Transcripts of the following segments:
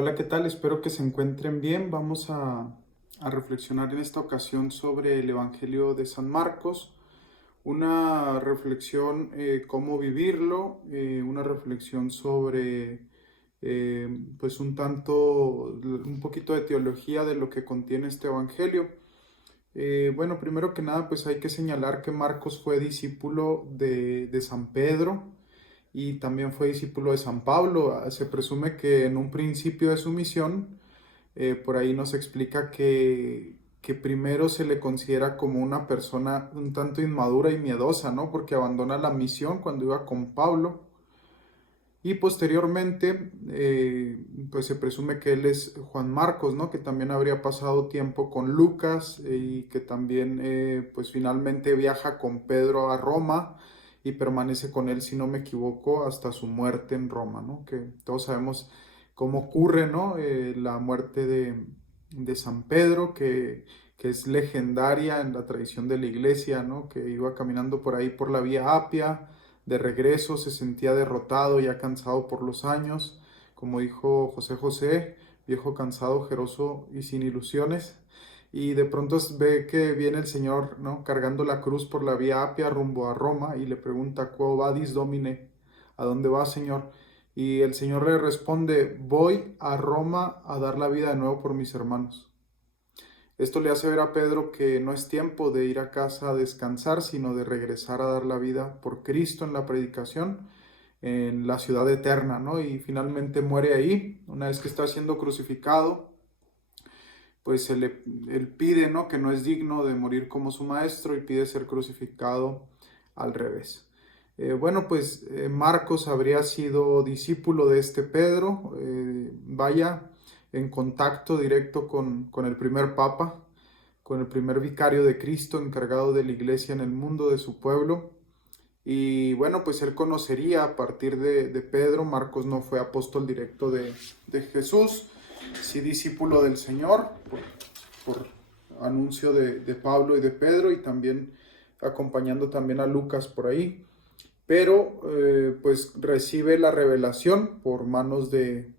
Hola, ¿qué tal? Espero que se encuentren bien. Vamos a reflexionar en esta ocasión sobre el Evangelio de San Marcos, una reflexión cómo vivirlo, una reflexión sobre pues un poquito de teología de lo que contiene este Evangelio. Bueno, primero que nada, pues hay que señalar que Marcos fue discípulo de San Pedro y también fue discípulo de San Pablo. Se presume que en un principio de su misión, por ahí nos explica que primero se le considera como una persona un tanto inmadura y miedosa, ¿no? Porque abandona la misión cuando iba con Pablo. Y posteriormente, pues se presume que él es Juan Marcos, ¿no? Que también habría pasado tiempo con Lucas y que también, pues finalmente viaja con Pedro a Roma y permanece con él, si no me equivoco, hasta su muerte en Roma, ¿no? Que todos sabemos cómo ocurre, ¿no? La muerte de San Pedro, que es legendaria en la tradición de la iglesia, ¿no? Que iba caminando por ahí por la vía Apia de regreso, se sentía derrotado, ya cansado por los años, como dijo José José, viejo cansado, ojeroso y sin ilusiones. Y de pronto ve que viene el Señor, ¿no? Cargando la cruz por la vía Apia rumbo a Roma y le pregunta: ¿Quo vadis, Domine? ¿A dónde va, Señor? Y el Señor le responde: voy a Roma a dar la vida de nuevo por mis hermanos. Esto le hace ver a Pedro que no es tiempo de ir a casa a descansar, sino de regresar a dar la vida por Cristo en la predicación, en la ciudad eterna, ¿no? Y finalmente muere ahí. Una vez que está siendo crucificado, pues él pide, ¿no? Que no es digno de morir como su maestro y pide ser crucificado al revés. Bueno, pues Marcos habría sido discípulo de este Pedro, vaya, en contacto directo con el primer papa, con el primer vicario de Cristo encargado de la iglesia en el mundo de su pueblo. Y bueno, pues él conocería a partir de Pedro. Marcos no fue apóstol directo de Jesús, sí discípulo del Señor, por anuncio de Pablo y de Pedro, y también acompañando también a Lucas por ahí. Pero pues recibe la revelación por manos de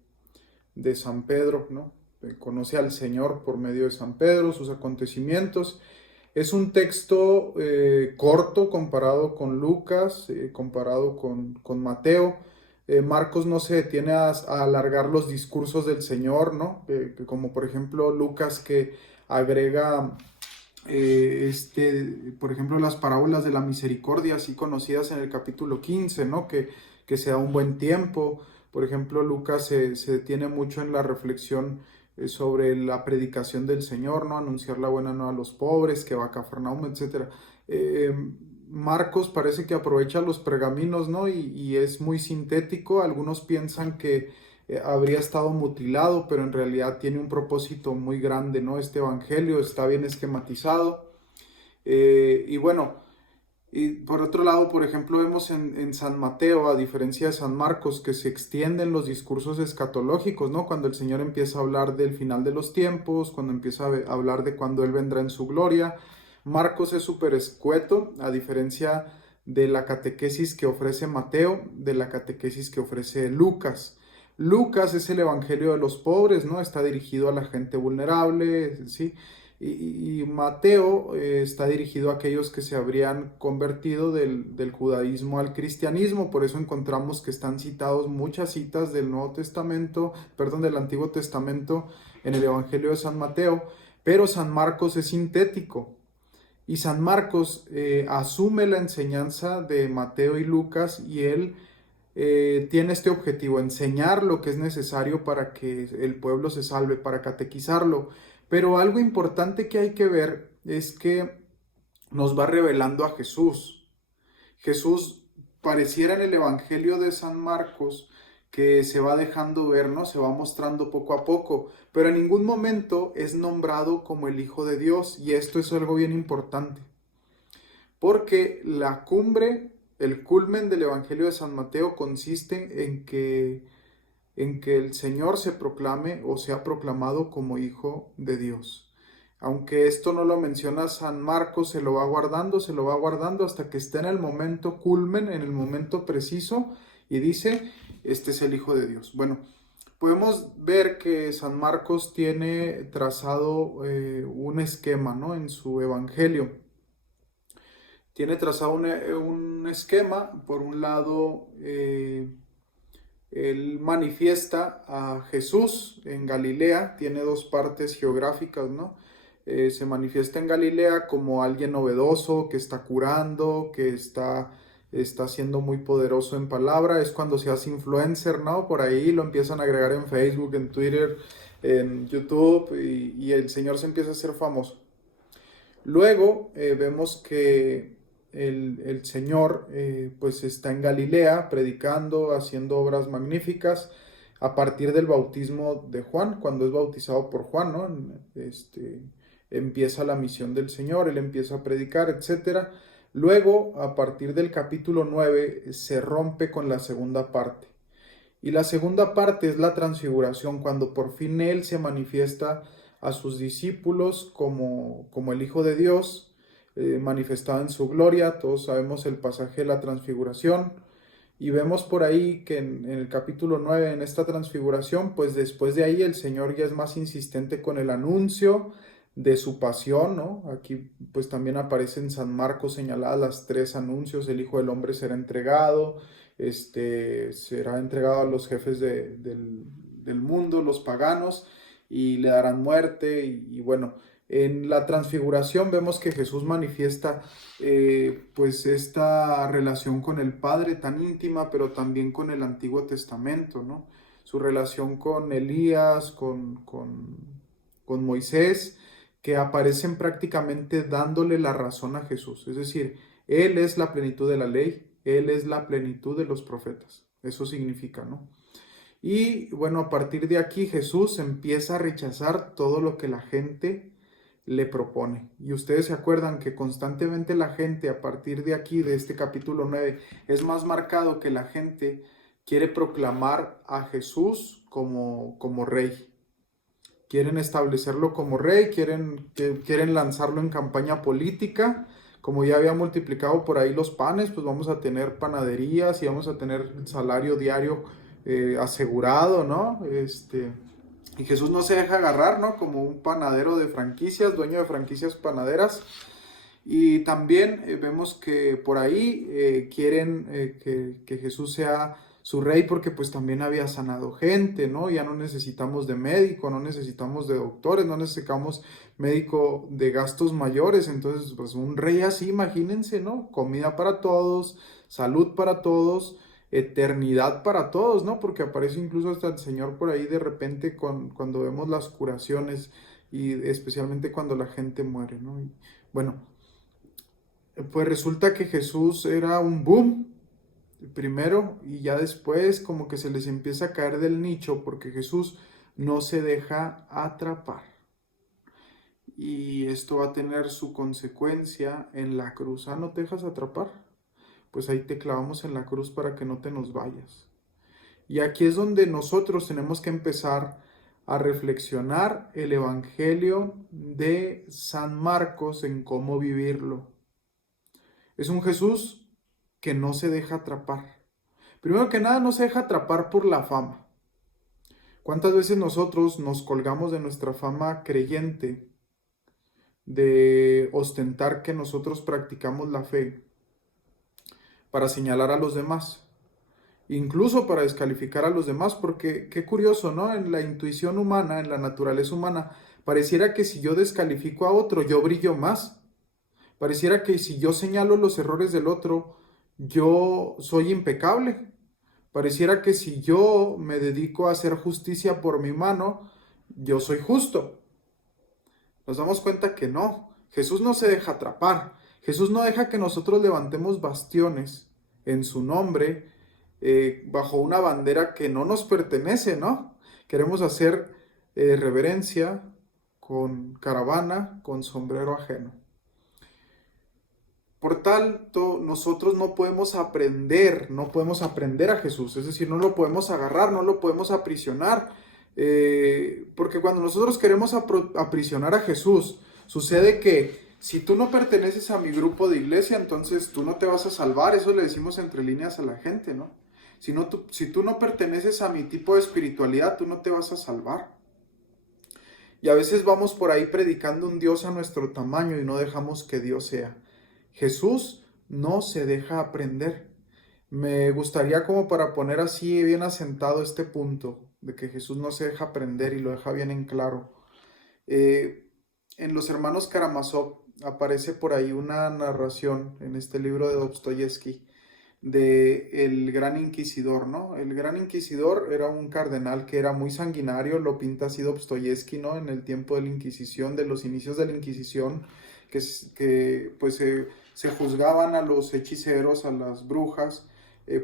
San Pedro, ¿no? Conoce al Señor por medio de San Pedro, sus acontecimientos. Es un texto corto comparado con Lucas, comparado con Mateo. Marcos no se detiene a alargar los discursos del Señor, ¿no? Como por ejemplo Lucas, que agrega, por ejemplo, las parábolas de la misericordia, así conocidas en el capítulo 15, ¿no? Que se da un buen tiempo. Por ejemplo, Lucas se detiene mucho en la reflexión sobre la predicación del Señor, ¿no? Anunciar la buena nueva a los pobres, que va a Cafarnaúm, etc. Eh, Marcos parece que aprovecha los pergaminos, ¿no? Y es muy sintético. Algunos piensan que habría estado mutilado, pero en realidad tiene un propósito muy grande, ¿no? Este evangelio está bien esquematizado. Y bueno, y por otro lado, por ejemplo, vemos en San Mateo, a diferencia de San Marcos, que se extienden los discursos escatológicos, ¿no? Cuando el Señor empieza a hablar del final de los tiempos, cuando empieza a hablar de cuando Él vendrá en su gloria. Marcos es súper escueto, a diferencia de la catequesis que ofrece Mateo, de la catequesis que ofrece Lucas. Lucas es el evangelio de los pobres, ¿no? Está dirigido a la gente vulnerable, ¿sí? Y Mateo está dirigido a aquellos que se habrían convertido del judaísmo al cristianismo. Por eso encontramos que están citados muchas citas del Nuevo Testamento, perdón, del Antiguo Testamento en el Evangelio de San Mateo. Pero San Marcos es sintético. Y San Marcos asume la enseñanza de Mateo y Lucas, y él tiene este objetivo: enseñar lo que es necesario para que el pueblo se salve, para catequizarlo. Pero algo importante que hay que ver es que nos va revelando a Jesús. Jesús pareciera en el Evangelio de San Marcos que se va dejando ver, ¿no? Se va mostrando poco a poco, pero en ningún momento es nombrado como el Hijo de Dios, y esto es algo bien importante, porque la cumbre, el culmen del Evangelio de San Mateo consiste en que el Señor se proclame o sea proclamado como Hijo de Dios. Aunque esto no lo menciona San Marcos, se lo va guardando hasta que esté en el momento culmen, en el momento preciso, y dice: este es el Hijo de Dios. Bueno, podemos ver que San Marcos tiene trazado un esquema, ¿no? En su evangelio. Tiene trazado un esquema, por un lado, él manifiesta a Jesús en Galilea, tiene dos partes geográficas, ¿no? Se manifiesta en Galilea como alguien novedoso, que está curando, que está siendo muy poderoso en palabra. Es cuando se hace influencer, ¿no? Por ahí lo empiezan a agregar en Facebook, en Twitter, en YouTube, y el Señor se empieza a hacer famoso. Luego vemos que el Señor pues está en Galilea predicando, haciendo obras magníficas a partir del bautismo de Juan, cuando es bautizado por Juan, ¿no? Empieza la misión del Señor, él empieza a predicar, etc. Luego, a partir del capítulo 9, se rompe con la segunda parte. Y la segunda parte es la transfiguración, cuando por fin Él se manifiesta a sus discípulos como el Hijo de Dios, manifestado en su gloria. Todos sabemos el pasaje de la transfiguración. Y vemos por ahí que en el capítulo 9, en esta transfiguración, pues después de ahí el Señor ya es más insistente con el anuncio de su pasión, ¿no? Aquí pues también aparece en San Marcos señaladas las tres anuncios: el Hijo del Hombre será entregado, será entregado a los jefes del mundo, los paganos, y le darán muerte, y bueno, en la transfiguración vemos que Jesús manifiesta pues esta relación con el Padre tan íntima, pero también con el Antiguo Testamento, ¿no? Su relación con Elías, con Moisés, que aparecen prácticamente dándole la razón a Jesús. Es decir, Él es la plenitud de la ley, Él es la plenitud de los profetas. Eso significa, ¿no? Y bueno, a partir de aquí Jesús empieza a rechazar todo lo que la gente le propone. Y ustedes se acuerdan que constantemente la gente, a partir de aquí, de este capítulo 9, es más marcado que la gente quiere proclamar a Jesús como rey. Quieren establecerlo como rey, quieren lanzarlo en campaña política. Como ya había multiplicado por ahí los panes, pues vamos a tener panaderías y vamos a tener salario diario asegurado, ¿no? Y Jesús no se deja agarrar, ¿no? Como un panadero de franquicias, dueño de franquicias panaderas. Y también vemos que por ahí quieren que Jesús sea su rey, porque pues también había sanado gente, ¿no? Ya no necesitamos de médico, no necesitamos de doctores, no necesitamos médico de gastos mayores. Entonces, pues un rey así, imagínense, ¿no? Comida para todos, salud para todos, eternidad para todos, ¿no? Porque aparece incluso hasta el Señor por ahí de repente cuando vemos las curaciones, y especialmente cuando la gente muere, ¿no? Y, bueno, pues resulta que Jesús era un boom primero, y ya después como que se les empieza a caer del nicho, porque Jesús no se deja atrapar. Y esto va a tener su consecuencia en la cruz. ¿No te dejas atrapar? Pues ahí te clavamos en la cruz para que no te nos vayas. Y aquí es donde nosotros tenemos que empezar a reflexionar el Evangelio de San Marcos en cómo vivirlo. Es un Jesús que no se deja atrapar. Primero que nada, no se deja atrapar por la fama. ¿Cuántas veces nosotros nos colgamos de nuestra fama creyente, de ostentar que nosotros practicamos la fe, para señalar a los demás? Incluso para descalificar a los demás, porque qué curioso, ¿no? En la intuición humana, en la naturaleza humana, pareciera que si yo descalifico a otro, yo brillo más. Pareciera que si yo señalo los errores del otro, yo soy impecable. Pareciera que si yo me dedico a hacer justicia por mi mano, yo soy justo. Nos damos cuenta que no. Jesús no se deja atrapar. Jesús no deja que nosotros levantemos bastiones en su nombre, bajo una bandera que no nos pertenece, ¿no? Queremos hacer reverencia con caravana, con sombrero ajeno. Por tanto, nosotros no podemos aprender a Jesús, es decir, no lo podemos agarrar, no lo podemos aprisionar, porque cuando nosotros queremos aprisionar a Jesús, sucede que si tú no perteneces a mi grupo de iglesia, entonces tú no te vas a salvar. Eso le decimos entre líneas a la gente, ¿no? Si tú no perteneces a mi tipo de espiritualidad, tú no te vas a salvar. Y a veces vamos por ahí predicando un Dios a nuestro tamaño y no dejamos que Dios sea. Jesús no se deja aprender. Me gustaría como para poner así bien asentado este punto de que Jesús no se deja aprender y lo deja bien en claro. En Los Hermanos Karamazov aparece por ahí una narración en este libro de Dostoyevsky de el Gran Inquisidor, ¿no? El Gran Inquisidor era un cardenal que era muy sanguinario, lo pinta así Dostoyevsky, ¿no? En el tiempo de la Inquisición, de los inicios de la Inquisición, que pues se juzgaban a los hechiceros, a las brujas,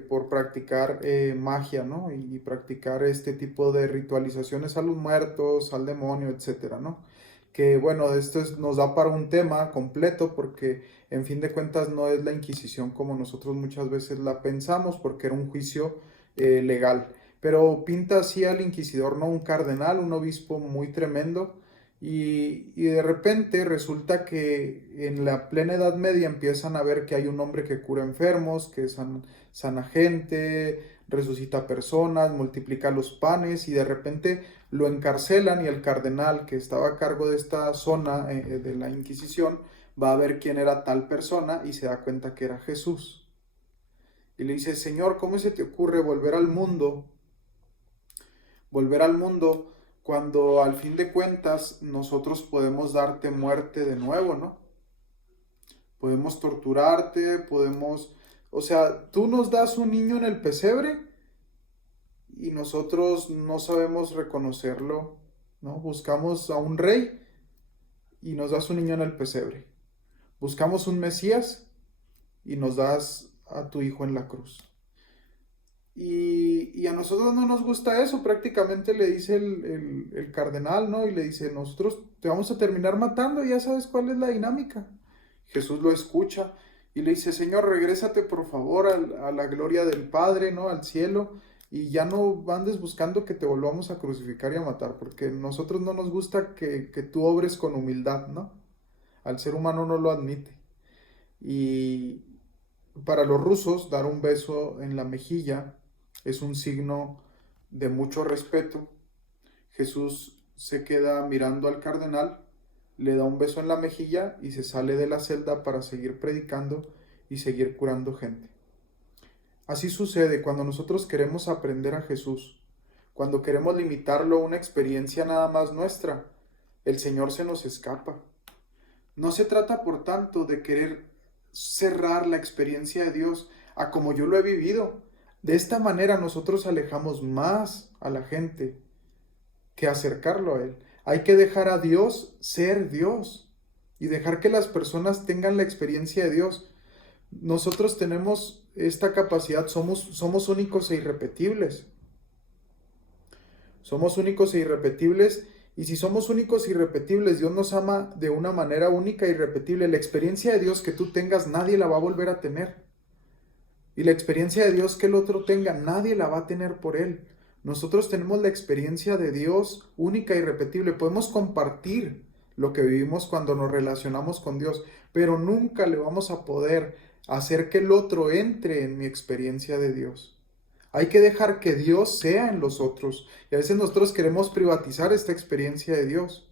por practicar magia, ¿no? Y practicar este tipo de ritualizaciones a los muertos, al demonio, etcétera, ¿no? Que bueno, nos da para un tema completo porque en fin de cuentas no es la Inquisición como nosotros muchas veces la pensamos, porque era un juicio legal. Pero pinta así al inquisidor, ¿no? Un cardenal, un obispo muy tremendo. Y de repente resulta que en la plena Edad Media empiezan a ver que hay un hombre que cura enfermos, que sana gente, resucita personas, multiplica los panes y de repente lo encarcelan y el cardenal que estaba a cargo de esta zona de la Inquisición va a ver quién era tal persona y se da cuenta que era Jesús. Y le dice, Señor, ¿cómo se te ocurre volver al mundo? Volver al mundo cuando al fin de cuentas nosotros podemos darte muerte de nuevo, ¿no? Podemos torturarte, o sea, tú nos das un niño en el pesebre y nosotros no sabemos reconocerlo, ¿no? Buscamos a un rey y nos das un niño en el pesebre. Buscamos un Mesías y nos das a tu hijo en la cruz. Y a nosotros no nos gusta eso, prácticamente le dice el cardenal, ¿no? Y le dice, nosotros te vamos a terminar matando y ya sabes cuál es la dinámica. Jesús lo escucha y le dice, Señor, regrésate por favor a la gloria del Padre, ¿no? Al cielo, y ya no andes buscando que te volvamos a crucificar y a matar, porque a nosotros no nos gusta que tú obres con humildad, ¿no? Al ser humano no lo admite. Y para los rusos, dar un beso en la mejilla es un signo de mucho respeto. Jesús se queda mirando al cardenal, le da un beso en la mejilla y se sale de la celda para seguir predicando y seguir curando gente. Así sucede cuando nosotros queremos aprender a Jesús, cuando queremos limitarlo a una experiencia nada más nuestra, el Señor se nos escapa. No se trata, por tanto, de querer cerrar la experiencia de Dios a como yo lo he vivido. De esta manera nosotros alejamos más a la gente que acercarlo a Él. Hay que dejar a Dios ser Dios y dejar que las personas tengan la experiencia de Dios. Nosotros tenemos esta capacidad, somos únicos e irrepetibles. Somos únicos e irrepetibles. Y si somos únicos e irrepetibles, Dios nos ama de una manera única e irrepetible. La experiencia de Dios que tú tengas, nadie la va a volver a tener. Y la experiencia de Dios que el otro tenga, nadie la va a tener por él. Nosotros tenemos la experiencia de Dios única e irrepetible. Podemos compartir lo que vivimos cuando nos relacionamos con Dios, pero nunca le vamos a poder hacer que el otro entre en mi experiencia de Dios. Hay que dejar que Dios sea en los otros. Y a veces nosotros queremos privatizar esta experiencia de Dios.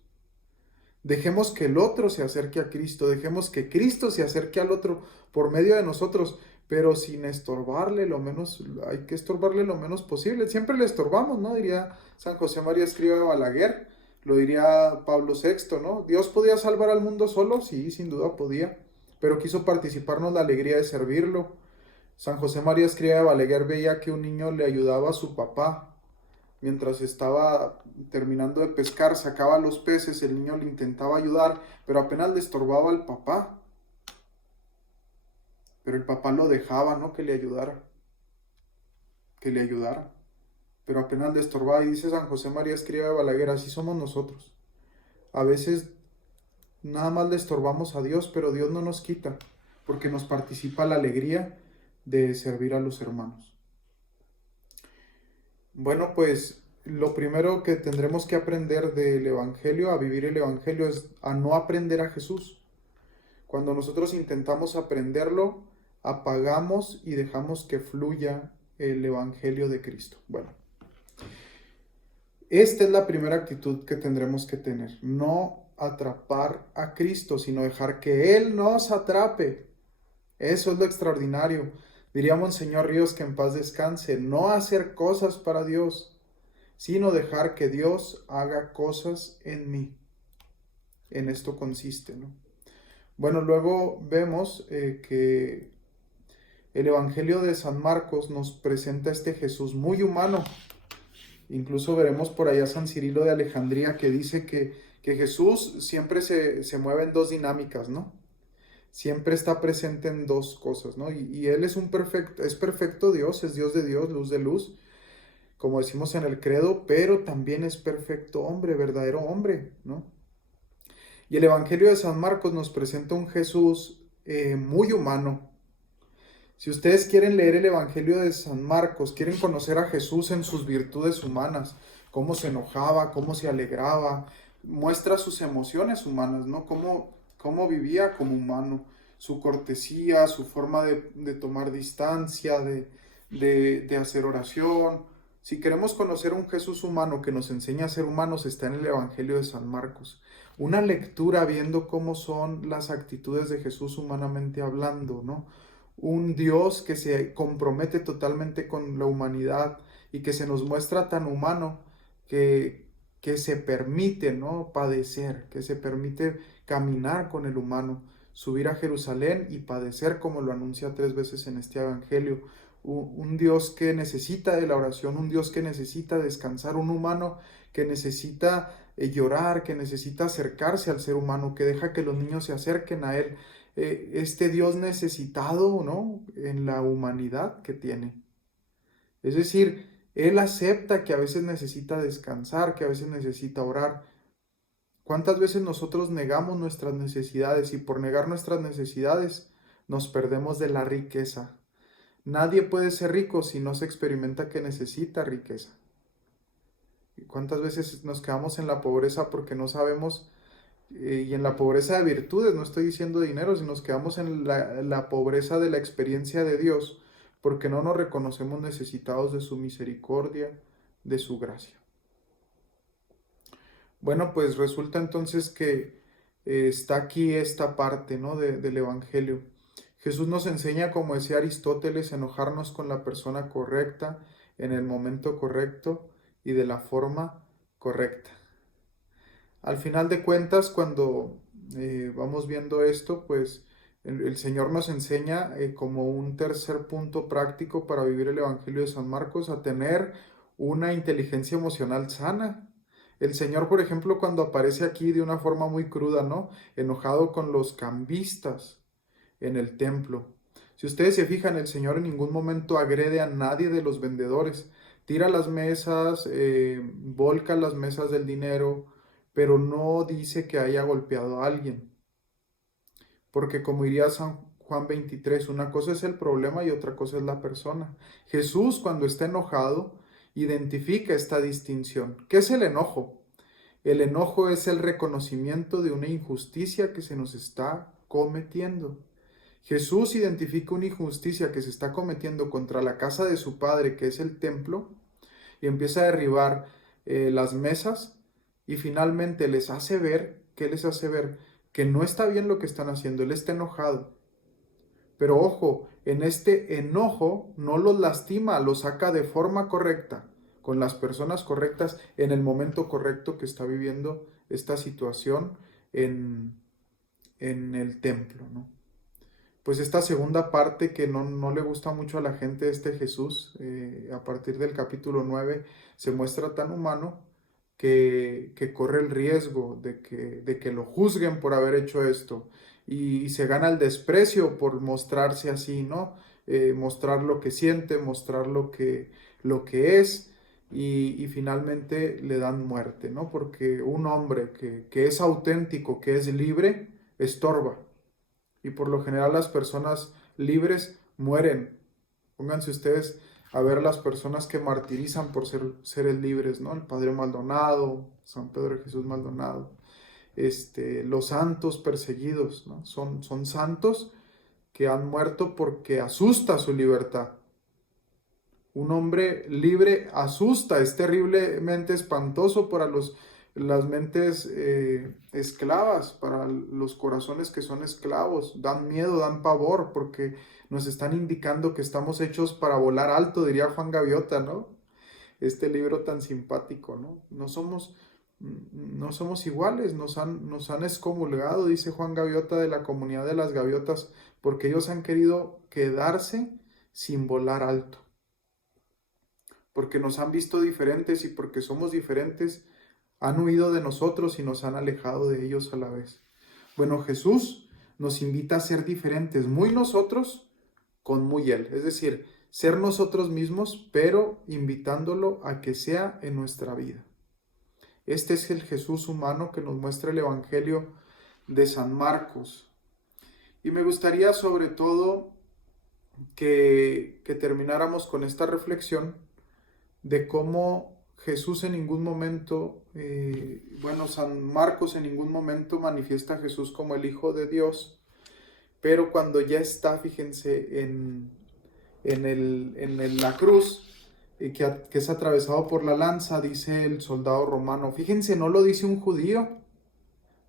Dejemos que el otro se acerque a Cristo. Dejemos que Cristo se acerque al otro por medio de nosotros, pero sin estorbarle lo menos. Hay que estorbarle lo menos posible. Siempre le estorbamos, ¿no? Diría San José María Escrivá de Balaguer. Lo diría Pablo VI, ¿no? ¿Dios podía salvar al mundo solo? Sí, sin duda podía. Pero quiso participarnos la alegría de servirlo. San José María Escrivá de Balaguer veía que un niño le ayudaba a su papá. Mientras estaba terminando de pescar, sacaba los peces, el niño le intentaba ayudar, pero apenas le estorbaba al papá. Pero el papá lo dejaba, ¿no? Que le ayudara. Pero apenas le estorbaba. Y dice San José María Escrivá de Balaguer, así somos nosotros. A veces nada más le estorbamos a Dios, pero Dios no nos quita, porque nos participa la alegría de servir a los hermanos. Bueno, pues lo primero que tendremos que aprender del Evangelio, a vivir el Evangelio, es a no aprender a Jesús. Cuando nosotros intentamos aprenderlo, apagamos y dejamos que fluya el Evangelio de Cristo. Bueno, esta es la primera actitud que tendremos que tener. No atrapar a Cristo, sino dejar que Él nos atrape. Eso es lo extraordinario. Diría Monseñor Ríos, que en paz descanse, no hacer cosas para Dios, sino dejar que Dios haga cosas en mí. En esto consiste, ¿no? Bueno, luego vemos que el Evangelio de San Marcos nos presenta a este Jesús muy humano. Incluso veremos por allá a San Cirilo de Alejandría, que dice que Jesús siempre se mueve en dos dinámicas, ¿no? Siempre está presente en dos cosas, ¿no? Y Él es perfecto Dios, es Dios de Dios, luz de luz, como decimos en el credo, pero también es perfecto hombre, verdadero hombre, ¿no? Y el Evangelio de San Marcos nos presenta un Jesús muy humano. Si ustedes quieren leer el Evangelio de San Marcos, quieren conocer a Jesús en sus virtudes humanas, cómo se enojaba, cómo se alegraba, muestra sus emociones humanas, ¿no? Cómo vivía como humano, su cortesía, su forma de tomar distancia, de hacer oración. Si queremos conocer un Jesús humano que nos enseña a ser humanos, está en el Evangelio de San Marcos. Una lectura viendo cómo son las actitudes de Jesús humanamente hablando, ¿no? Un Dios que se compromete totalmente con la humanidad y que se nos muestra tan humano que se permite, ¿no? Padecer, que se permite caminar con el humano, subir a Jerusalén y padecer, como lo anuncia 3 veces en este Evangelio. Un Dios que necesita de la oración, un Dios que necesita descansar, un humano que necesita llorar, que necesita acercarse al ser humano, que deja que los niños se acerquen a Él. Este Dios necesitado, ¿no? En la humanidad que tiene. Es decir, Él acepta que a veces necesita descansar, que a veces necesita orar. ¿Cuántas veces nosotros negamos nuestras necesidades y por negar nuestras necesidades nos perdemos de la riqueza? Nadie puede ser rico si no se experimenta que necesita riqueza. ¿Cuántas veces nos quedamos en la pobreza porque no sabemos, y en la pobreza de virtudes, no estoy diciendo dinero, si nos quedamos en la pobreza de la experiencia de Dios porque no nos reconocemos necesitados de su misericordia, de su gracia? Bueno, pues resulta entonces que está aquí esta parte, ¿no? Del Evangelio. Jesús nos enseña, como decía Aristóteles, a enojarnos con la persona correcta, en el momento correcto y de la forma correcta. Al final de cuentas, cuando vamos viendo esto, pues el Señor nos enseña como un tercer punto práctico para vivir el Evangelio de San Marcos a tener una inteligencia emocional sana. El Señor, por ejemplo, cuando aparece aquí de una forma muy cruda, ¿no? Enojado con los cambistas en el templo. Si ustedes se fijan, el Señor en ningún momento agrede a nadie de los vendedores. Tira las mesas, volca las mesas del dinero, pero no dice que haya golpeado a alguien. Porque como diría San Juan 23, una cosa es el problema y otra cosa es la persona. Jesús, cuando está enojado, identifica esta distinción. ¿Qué es el enojo? El enojo es el reconocimiento de una injusticia que se nos está cometiendo. Jesús identifica una injusticia que se está cometiendo contra la casa de su padre, que es el templo, y empieza a derribar las mesas y finalmente les hace ver, ¿qué les hace ver? Que no está bien lo que están haciendo, él está enojado. Pero ojo, en este enojo no los lastima, los saca de forma correcta, con las personas correctas, en el momento correcto que está viviendo esta situación en el templo, ¿no? Pues esta segunda parte que no le gusta mucho a la gente de este Jesús, a partir del capítulo 9, se muestra tan humano que corre el riesgo de que lo juzguen por haber hecho esto y se gana el desprecio por mostrarse así, ¿no? Mostrar lo que siente, mostrar lo que es y finalmente le dan muerte, ¿no? Porque un hombre que es auténtico, que es libre, estorba. Y por lo general las personas libres mueren. Pónganse ustedes a ver las personas que martirizan por ser seres libres, ¿no? El Padre Maldonado, San Pedro de Jesús Maldonado, los santos perseguidos, ¿no? Son santos que han muerto porque asusta su libertad. Un hombre libre asusta, es terriblemente espantoso para las mentes esclavas, para los corazones que son esclavos. Dan miedo, dan pavor, porque nos están indicando que estamos hechos para volar alto, diría Juan Gaviota, ¿no? Este libro tan simpático, ¿no? No somos iguales, nos han excomulgado, dice Juan Gaviota, de la comunidad de las gaviotas, porque ellos han querido quedarse sin volar alto, porque nos han visto diferentes y porque somos diferentes, han huido de nosotros y nos han alejado de ellos a la vez. Bueno, Jesús nos invita a ser diferentes, muy nosotros con muy Él, es decir, ser nosotros mismos, pero invitándolo a que sea en nuestra vida. Este es el Jesús humano que nos muestra el Evangelio de San Marcos. Y me gustaría sobre todo que termináramos con esta reflexión de cómo Jesús en ningún momento, San Marcos en ningún momento manifiesta a Jesús como el Hijo de Dios, pero cuando ya está, fíjense, en la cruz, que es atravesado por la lanza, dice el soldado romano. Fíjense, no lo dice un judío,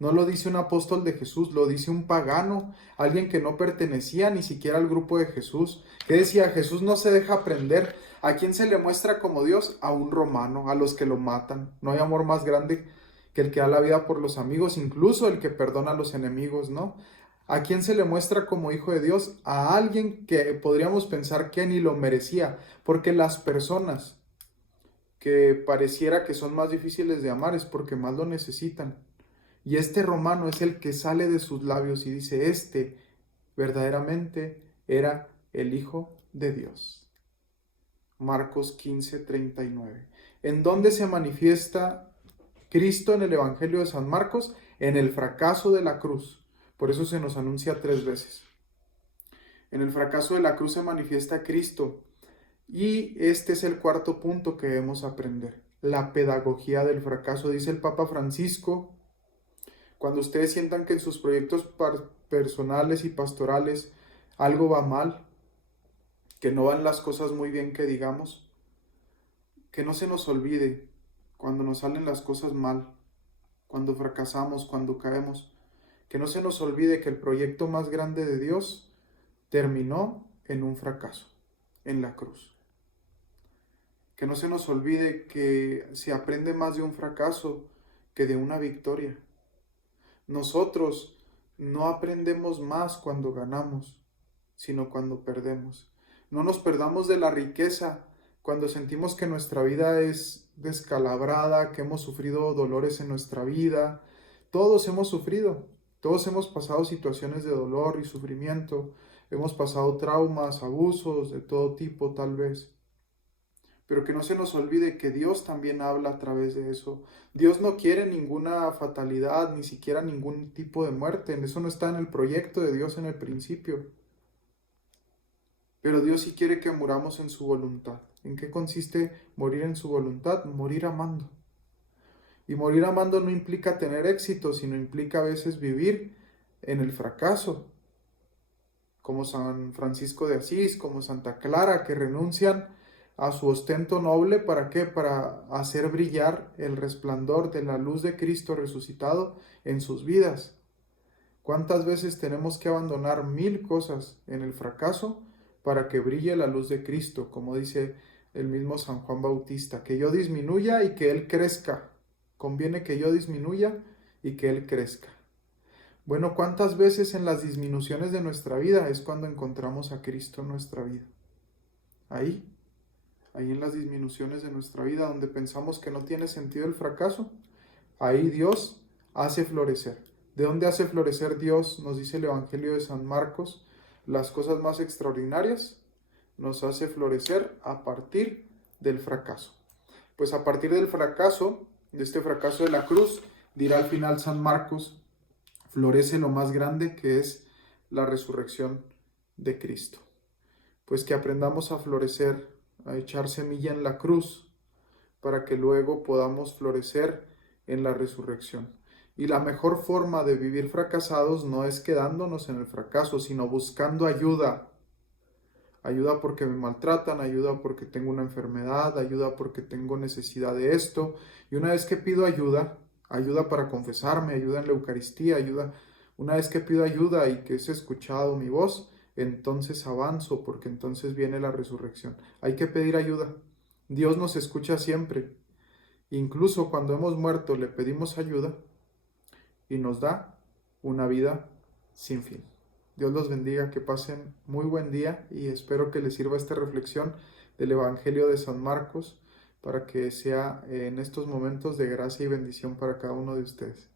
no lo dice un apóstol de Jesús, lo dice un pagano, alguien que no pertenecía ni siquiera al grupo de Jesús, que decía: Jesús no se deja prender. ¿A quién se le muestra como Dios? A un romano, a los que lo matan. No hay amor más grande que el que da la vida por los amigos, incluso el que perdona a los enemigos, ¿no? ¿A quién se le muestra como hijo de Dios? A alguien que podríamos pensar que ni lo merecía, porque las personas que pareciera que son más difíciles de amar es porque más lo necesitan. Y este romano es el que sale de sus labios y dice: este verdaderamente era el Hijo de Dios. Marcos 15:39. ¿En dónde se manifiesta Cristo en el Evangelio de San Marcos? En el fracaso de la cruz. Por eso se nos anuncia 3 veces. En el fracaso de la cruz se manifiesta Cristo. Y este es el cuarto punto que debemos aprender: la pedagogía del fracaso. Dice el Papa Francisco: cuando ustedes sientan que en sus proyectos personales y pastorales algo va mal, que no van las cosas muy bien, que digamos, que no se nos olvide cuando nos salen las cosas mal, cuando fracasamos, cuando caemos, que no se nos olvide que el proyecto más grande de Dios terminó en un fracaso, en la cruz. Que no se nos olvide que se aprende más de un fracaso que de una victoria. Nosotros no aprendemos más cuando ganamos, sino cuando perdemos. No nos perdamos de la riqueza cuando sentimos que nuestra vida es descalabrada, que hemos sufrido dolores en nuestra vida. Todos hemos sufrido, todos hemos pasado situaciones de dolor y sufrimiento, hemos pasado traumas, abusos de todo tipo tal vez. Pero que no se nos olvide que Dios también habla a través de eso. Dios no quiere ninguna fatalidad, ni siquiera ningún tipo de muerte. Eso no está en el proyecto de Dios en el principio. Pero Dios sí quiere que muramos en su voluntad. ¿En qué consiste morir en su voluntad? Morir amando. Y morir amando no implica tener éxito, sino implica a veces vivir en el fracaso. Como San Francisco de Asís, como Santa Clara, que renuncian a su ostento noble. ¿Para qué? Para hacer brillar el resplandor de la luz de Cristo resucitado en sus vidas. ¿Cuántas veces tenemos que abandonar 1000 cosas en el fracaso para que brille la luz de Cristo? Como dice el mismo San Juan Bautista: que yo disminuya y que Él crezca. Conviene que yo disminuya y que Él crezca. Bueno, ¿cuántas veces en las disminuciones de nuestra vida es cuando encontramos a Cristo en nuestra vida? Ahí en las disminuciones de nuestra vida, donde pensamos que no tiene sentido el fracaso, ahí Dios hace florecer. ¿De dónde hace florecer Dios? Nos dice el Evangelio de San Marcos: las cosas más extraordinarias nos hace florecer a partir del fracaso. Pues a partir del fracaso, de este fracaso de la cruz, dirá al final San Marcos, florece lo más grande, que es la resurrección de Cristo. Pues que aprendamos a florecer, a echar semilla en la cruz, para que luego podamos florecer en la resurrección. Y la mejor forma de vivir fracasados no es quedándonos en el fracaso, sino buscando ayuda. ayuda porque me maltratan, ayuda porque tengo una enfermedad, ayuda porque tengo necesidad de esto. Y una vez que pido ayuda, ayuda para confesarme, ayuda en la Eucaristía, ayuda. Una vez que pido ayuda y que es escuchado mi voz, entonces avanzo porque entonces viene la resurrección. Hay que pedir ayuda. Dios nos escucha siempre. Incluso cuando hemos muerto le pedimos ayuda y nos da una vida sin fin. Dios los bendiga, que pasen muy buen día y espero que les sirva esta reflexión del Evangelio de San Marcos para que sea en estos momentos de gracia y bendición para cada uno de ustedes.